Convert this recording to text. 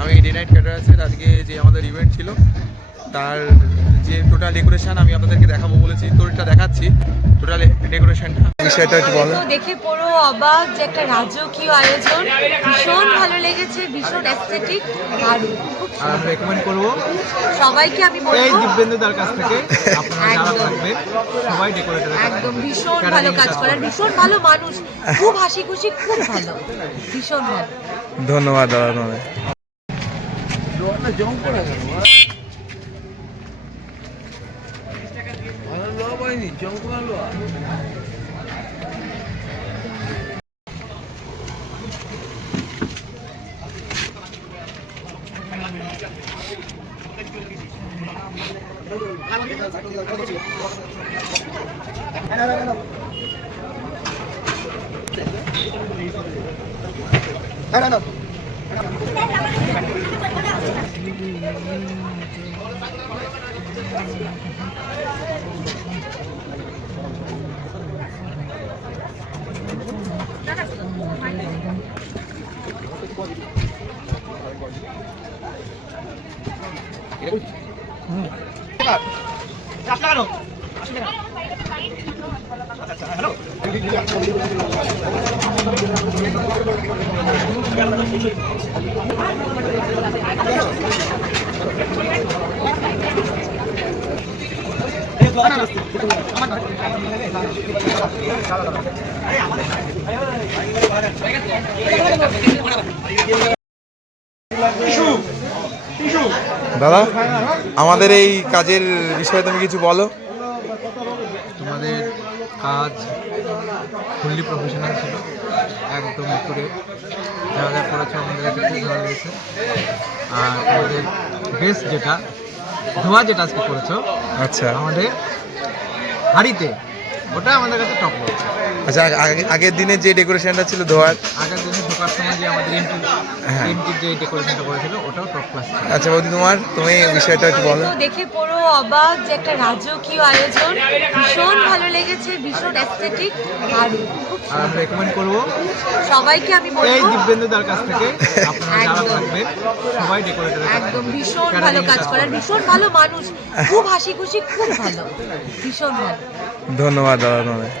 আমি day night ক্যাটারার্সের আজকে যে আমাদের ইভেন্ট ছিল তার যে টোটাল ডেকোরেশন আমি আপনাদেরকে দেখাবো বলেছি, তো এটা দেখাচ্ছি টোটাল ডেকোরেশনটা। বিষয়টা একটু বলো। দেখে পুরো অবাক যে একটা রাজকীয় আয়োজন, ভীষণ ভালো লেগেছে, ভীষণ অ্যাস্থেটিক, দারুণ। আর আমি রেকমেন্ড করবো সবাইকে আমি বলবো এই দিব্যেন্দুদার কাছ থেকে আপনারা যারা থাকবেন সবাই ডেকোরেটর একদম ভীষণ ভালো কাজ করার, ভীষণ ভালো মানুষ, খুব হাসি খুশি, খুব ভালো, ভীষণ ভালো। ধন্যবাদ দাদা তোমাদের। দাদা আমাদের এই কাজের বিষয়ে তুমি কিছু বলো। তোমাদের কাজ ফুললি প্রফেশনাল ছিল, একদম করে যা যা করেছো আমাদের কাছে খুব ভালো লেগেছে। আর তোমাদের বেস্ট যেটা ধোয়া যেটা আজকে করেছো আচ্ছা আমাদের হাড়িতে, ওটা আমাদের কাছে টপ লেগেছে। আচ্ছা, আগের দিনে যে ডেকোরেশনটা ছিল ধোয়ার, আগের দিনে ঢোকার সময় যে আমাদের এন্ট্রির যে ডেকোরেশনটা করেছিল ওটাও টপ ক্লাস। আচ্ছা বৌদি তুমি এই বিষয়টা একটু বলো। দেখে পুরো অবাক যে একটা রাজকীয় আয়োজন, ভীষণ ভালো লেগেছে, ভীষণ অ্যাস্থেটিক, দারুণ। আর আমি রেকমেন্ড করবো সবাইকে আমি বলবো এই দিব্যেন্দুদার কাছ থেকে আপনারা যারা থাকবেন সবাই ডেকোরেটর একদম ভীষণ ভালো কাজ করার, ভীষণ ভালো মানুষ, খুব হাসি খুশি, খুব ভালো, ভীষণ ভালো। ধন্যবাদ দাদা তোমাদের।